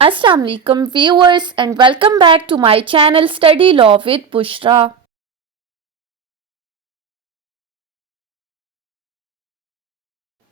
Assalamu alaikum viewers and welcome back to my channel Study Law with Bushra.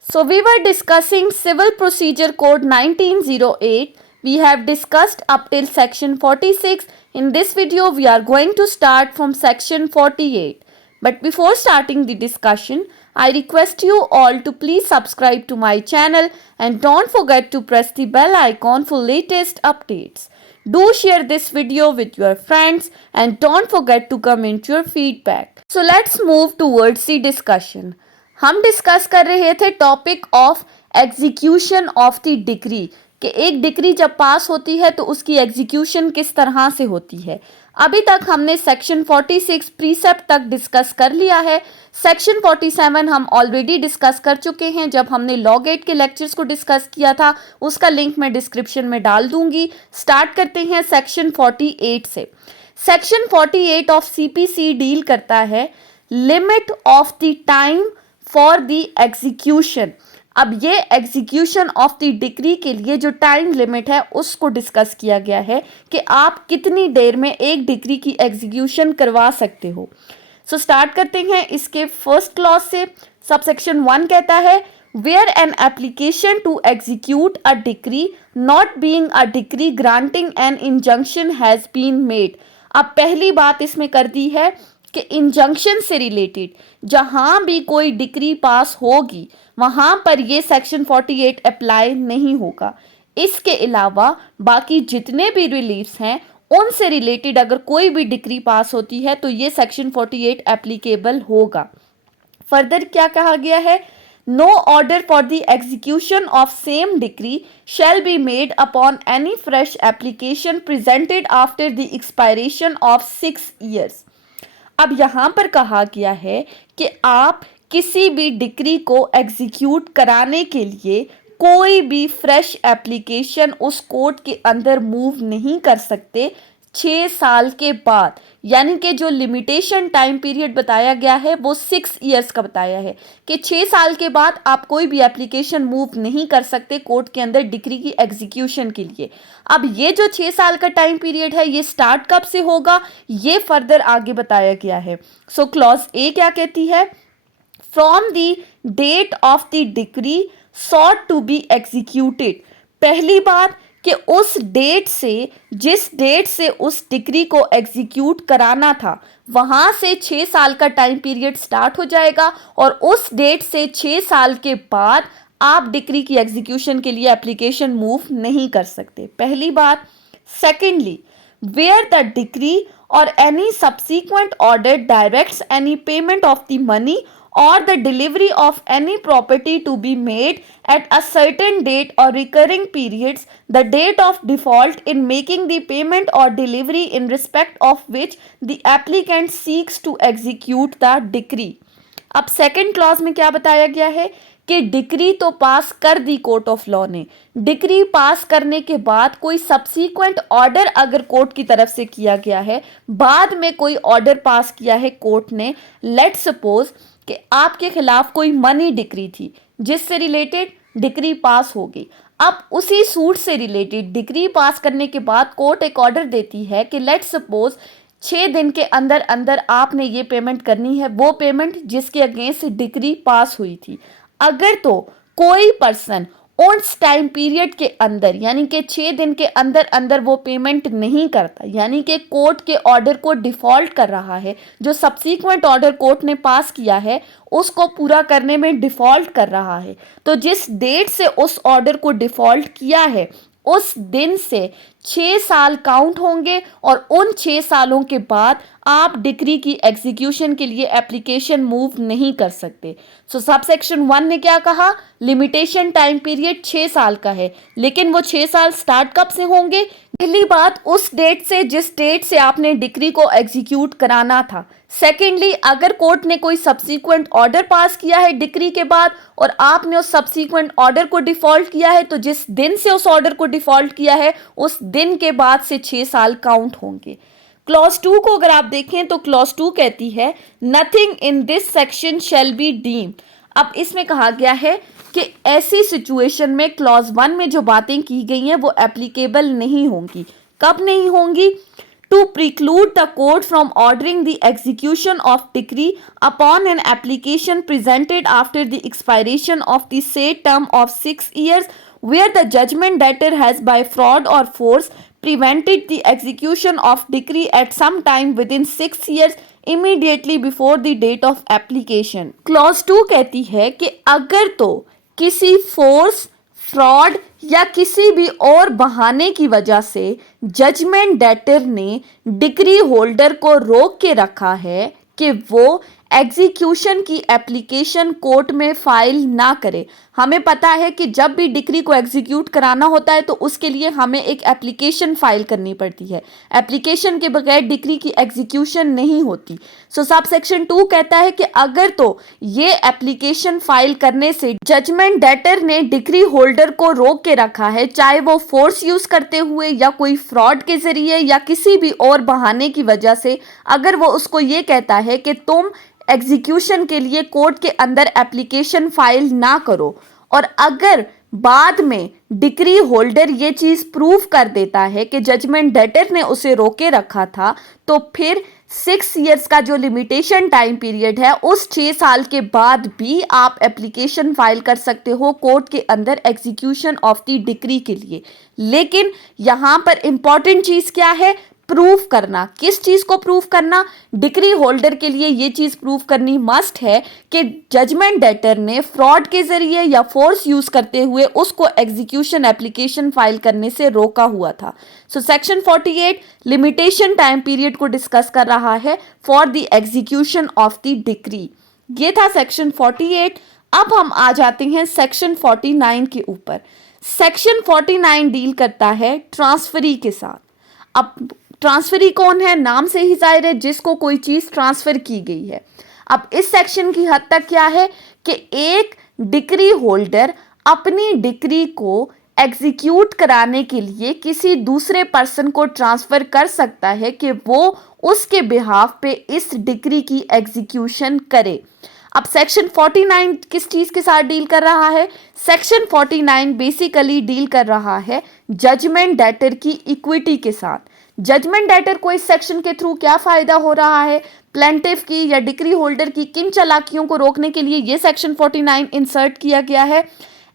So we were discussing Civil Procedure Code 1908. We have discussed up till section 46. In this video we are going to start from section 48. But before starting the discussion, I request you all to please subscribe to my channel and don't forget to press the bell icon for latest updates. Do share this video with your friends and don't forget to comment your feedback. So let's move towards the discussion. हम discuss कर रहे थे topic of execution of the decree कि एक decree जब पास होती है तो उसकी एग्जीक्यूशन किस तरह से होती है। अभी तक हमने सेक्शन 46 प्रीसेप्ट तक डिस्कस कर लिया है। सेक्शन 47 हम ऑलरेडी डिस्कस कर चुके हैं जब हमने लॉ गेट के लेक्चर्स को डिस्कस किया था, उसका लिंक मैं डिस्क्रिप्शन में डाल दूंगी। स्टार्ट करते हैं सेक्शन 48 से। सेक्शन 48 ऑफ सीपीसी डील करता है limit of the time for the execution. अब ये एग्जीक्यूशन ऑफ द डिक्री के लिए जो टाइम लिमिट है उसको डिस्कस किया गया है कि आप कितनी देर में एक डिक्री की एग्जीक्यूशन करवा सकते हो। सो स्टार्ट करते हैं इसके फर्स्ट क्लॉज से। सबसेक्शन 1 कहता है where an application to execute a decree not being a decree granting an injunction has been made. अब पहली बात इसमें कर दी है कि इंजंक्शन से रिलेटेड जहां भी कोई डिक्री पास होगी वहां पर ये सेक्शन 48 अप्लाई नहीं होगा। इसके अलावा बाकी जितने भी रिलीफ्स हैं उनसे रिलेटेड अगर कोई भी डिक्री पास होती है तो ये सेक्शन 48 एप्लीकेबल होगा। फर्दर क्या कहा गया है, no order for the execution of same decree shall be made upon any fresh application presented after the expiration of 6 years. अब यहाँ पर कहा गया है कि आप किसी भी डिक्री को एग्जीक्यूट कराने के लिए कोई भी फ्रेश एप्लीकेशन उस कोर्ट के अंदर मूव नहीं कर सकते 6 साल के बाद। यानी कि जो लिमिटेशन टाइम पीरियड बताया गया है वो 6 ईयर्स का बताया है कि 6 साल के बाद आप कोई भी एप्लीकेशन मूव नहीं कर सकते कोर्ट के अंदर डिक्री की एग्जीक्यूशन के लिए। अब ये जो 6 साल का टाइम पीरियड है ये स्टार्ट कब से होगा ये फर्दर आगे बताया गया है। सो क्लॉज ए क्या कहती है, from the date of the decree sought to be executed. पहली बात कि उस डेट से जिस डेट से उस डिक्री को एग्जीक्यूट कराना था वहां से 6 साल का टाइम पीरियड स्टार्ट हो जाएगा और उस डेट से 6 साल के बाद आप डिक्री की एग्जीक्यूशन के लिए एप्लीकेशन मूव नहीं कर सकते। पहली बात। सेकेंडली, वेयर द डिक्री और any subsequent order directs any payment of the money or the delivery of any property to be made at a certain date or recurring periods, the date of default in making the payment or delivery in respect of which the applicant seeks to execute the decree। अब second clause में क्या बताया गया है कि decree तो पास कर दी court of law ने, डिक्री पास करने के बाद कोई सब्सीक्वेंट ऑर्डर अगर कोर्ट की तरफ से किया गया है, बाद में कोई ऑर्डर पास किया है कोर्ट ने, लेट सपोज कि आपके खिलाफ कोई मनी डिक्री थी जिससे रिलेटेड डिक्री पास हो गई। अब उसी सूट से रिलेटेड डिक्री पास करने के बाद कोर्ट एक ऑर्डर देती है कि लेट सपोज 6 दिन के अंदर अंदर आपने ये पेमेंट करनी है, वो पेमेंट जिसके अगेंस्ट डिक्री पास हुई थी। अगर तो कोई पर्सन उस टाइम पीरियड के अंदर यानी कि 6 दिन के अंदर अंदर वो पेमेंट नहीं करता, यानी कि कोर्ट के ऑर्डर को डिफ़ॉल्ट कर रहा है, जो सब्सीक्वेंट ऑर्डर कोर्ट ने पास किया है उसको पूरा करने में डिफ़ॉल्ट कर रहा है, तो जिस डेट से उस ऑर्डर को डिफ़ॉल्ट किया है उस दिन से 6 साल काउंट होंगे और उन 6 सालों के बाद आप डिक्री की एग्जीक्यूशन के लिए एप्लीकेशन मूव नहीं कर सकते। सो सबसेक्शन 1 ने क्या कहा, लिमिटेशन टाइम पीरियड 6 साल का है, लेकिन वो 6 साल स्टार्ट कब से होंगे, पहली बात उस डेट से जिस डेट से आपने डिक्री को एग्जीक्यूट कराना था। सेकेंडली, अगर कोर्ट ने कोई सब्सीक्वेंट ऑर्डर पास किया है डिक्री के बाद और आपने उस सब्सीक्वेंट ऑर्डर को डिफ़ॉल्ट किया है तो जिस दिन से उस ऑर्डर को डिफ़ॉल्ट किया है उस दिन के बाद से 6 साल काउंट होंगे। क्लॉज 2 को अगर आप देखें तो क्लॉज 2 कहती है nothing in this section shall be deemed. अब इसमें कहा गया है कि ऐसी सिचुएशन में क्लॉज 1 में जो बातें की गई हैं वो एप्लीकेबल नहीं होंगी। कब नहीं होंगी? To preclude the court from ordering the execution of decree upon an application presented after the expiration of the said term of 6 years, where the judgment debtor has by fraud or force prevented the execution of decree at some time within 6 years immediately before the date of application. Clause 2 कहती है कि अगर तो किसी force, fraud या किसी भी और बहाने की वजह से जजमेंट डेटर ने डिक्री होल्डर को रोक के रखा है कि वो एग्जीक्यूशन की एप्लीकेशन कोर्ट में फाइल ना करे। हमें पता है कि जब भी डिक्री को एग्जीक्यूट कराना होता है तो उसके लिए हमें एक एप्लीकेशन फाइल करनी पड़ती है। एप्लीकेशन के बगैर डिक्री की एग्जीक्यूशन नहीं होती। सो सब सेक्शन 2 कहता है कि अगर तो ये एप्लीकेशन फाइल करने से जजमेंट डेटर ने डिक्री होल्डर को रोक के रखा है, चाहे वो फोर्स यूज करते हुए या कोई फ्रॉड के जरिए या किसी भी और बहाने की वजह से, अगर वो उसको ये कहता है कि तुम एग्जीक्यूशन के लिए कोर्ट के अंदर एप्लीकेशन फाइल ना करो, और अगर बाद में डिक्री होल्डर ये चीज प्रूव कर देता है कि जजमेंट डेटर ने उसे रोके रखा था, तो फिर 6 इयर्स का जो लिमिटेशन टाइम पीरियड है उस 6 साल के बाद भी आप एप्लीकेशन फाइल कर सकते हो कोर्ट के अंदर एग्जीक्यूशन ऑफ द डिक्री के लिए। लेकिन यहां पर इंपॉर्टेंट चीज क्या है? प्रूफ करना। किस चीज को प्रूफ करना? डिक्री होल्डर के लिए ये चीज प्रूफ करनी मस्ट है कि जजमेंट डेटर ने फ्रॉड के जरिए या फोर्स यूज करते हुए उसको एग्जीक्यूशन एप्लीकेशन फाइल करने से रोका हुआ था। So section 48 limitation time period को डिस्कस कर रहा है for the execution of the decree. ये था सेक्शन 48। अब हम आ जाते हैं सेक्शन 49 के ऊपर। सेक्शन 49 डील करता है ट्रांसफरी के साथ। अब ट्रांसफरी कौन है? नाम से ही जाहिर है जिसको कोई चीज ट्रांसफर की गई है। अब इस सेक्शन की हद तक क्या है कि एक डिक्री होल्डर अपनी डिक्री को एग्जीक्यूट कराने के लिए किसी दूसरे पर्सन को ट्रांसफर कर सकता है कि वो उसके बिहाफ पे इस डिक्री की एग्जीक्यूशन करे। अब सेक्शन 49 किस चीज के साथ डील कर रहा है? सेक्शन 49 बेसिकली डील कर रहा है जजमेंट डेटर की इक्विटी के साथ। जजमेंट डेटर को इस सेक्शन के थ्रू क्या फायदा हो रहा है? प्लेंटिफ की या डिक्री होल्डर की किन चालाकियों को रोकने के लिए ये सेक्शन 49 इंसर्ट किया गया है?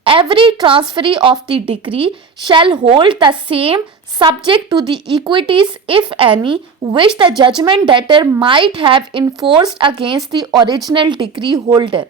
Every transferee of the decree shall hold the same subject to the equities, if any, which the judgment debtor might have enforced against the original decree holder.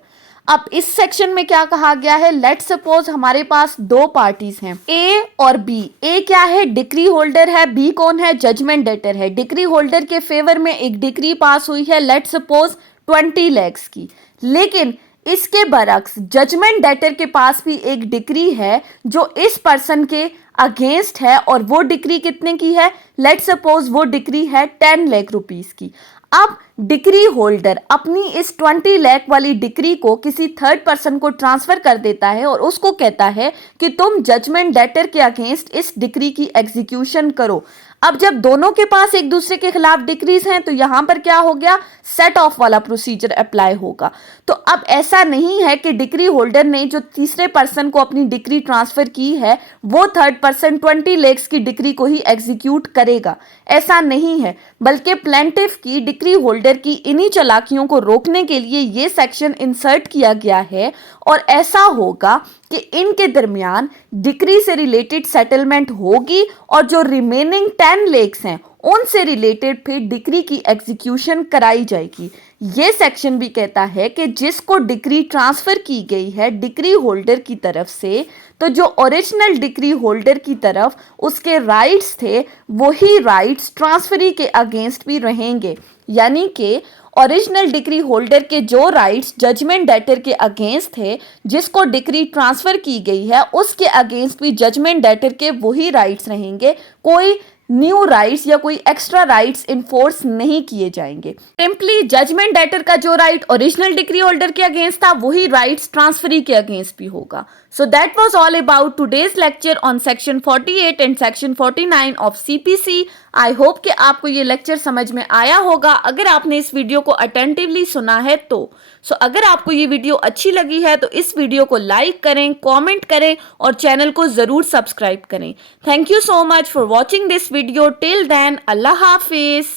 अब इस सेक्शन में क्या कहा गया है? लेट सपोज हमारे पास दो पार्टीज हैं, ए और बी। ए क्या है? डिक्री होल्डर है। बी कौन है? जजमेंट डेटर है। डिक्री होल्डर के फेवर में एक डिक्री पास हुई है, लेट सपोज 20 लाख की, लेकिन इसके बरक्स जजमेंट डेटर के पास भी एक डिक्री है जो इस पर्सन के अगेंस्ट है, और वो डिक्री कितने की है? लेट सपोज वो डिक्री है 10 लाख रुपीस की। अब डिक्री होल्डर अपनी इस 20 लाख वाली डिक्री को किसी थर्ड पर्सन को ट्रांसफर कर देता है और उसको कहता है कि तुम जजमेंट डेटर के अगेंस्ट इस डिक्री की एग्जीक्यूशन करो। अब जब दोनों के पास एक दूसरे के खिलाफ डिक्रीज हैं तो यहां पर क्या हो गया? सेट ऑफ वाला प्रोसीजर अप्लाई होगा। तो अब ऐसा नहीं है कि डिक्री होल्डर ने जो तीसरे पर्सन को अपनी डिक्री ट्रांसफर की है वो थर्ड पर्सन 20 लाख की डिक्री को ही एग्जीक्यूट करेगा, ऐसा नहीं है। बल्कि प्लेंटिफ की डिक्री होल्डर की इन्हीं चालाकियों को रोकने के लिए ये सेक्शन इंसर्ट किया गया है, और ऐसा होगा कि इनके दरमियान डिक्री से रिलेटेड सेटलमेंट होगी और जो रिमेनिंग 10 लाख हैं उनसे रिलेटेड फिर डिक्री की एग्जीक्यूशन कराई जाएगी। ये सेक्शन भी कहता है कि जिसको डिक्री ट्रांसफर की गई है डिक्री होल्डर की तरफ से, तो जो ओरिजिनल डिक्री होल्डर की तरफ उसके राइट्स थे वही राइट्स ट्रांसफरी के अगेंस्ट भी रहेंगे। यानी कि ओरिजिनल डिक्री होल्डर के जो राइट्स जजमेंट डेटर के अगेंस्ट थे, जिसको डिक्री ट्रांसफर की गई है उसके अगेंस्ट भी जजमेंट डेटर के वही राइट्स रहेंगे। कोई न्यू राइट्स या कोई एक्स्ट्रा राइट्स इन्फोर्स नहीं किए जाएंगे। सिंपली जजमेंट डेटर का जो राइट ओरिजिनल डिक्री होल्डर के अगेंस्ट था वही राइट्स ट्रांसफरी के अगेंस्ट भी होगा। So that was all about today's lecture on section 48 and section 49 of CPC. I hope कि आपको ये लेक्चर समझ में आया होगा अगर आपने इस वीडियो को अटेंटिवली सुना है तो। अगर आपको ये वीडियो अच्छी लगी है तो इस वीडियो को लाइक करें, कमेंट करें और चैनल को ज़रूर सब्सक्राइब करें। Thank you so much for watching this video. Till then, अल्लाह हाफिज़।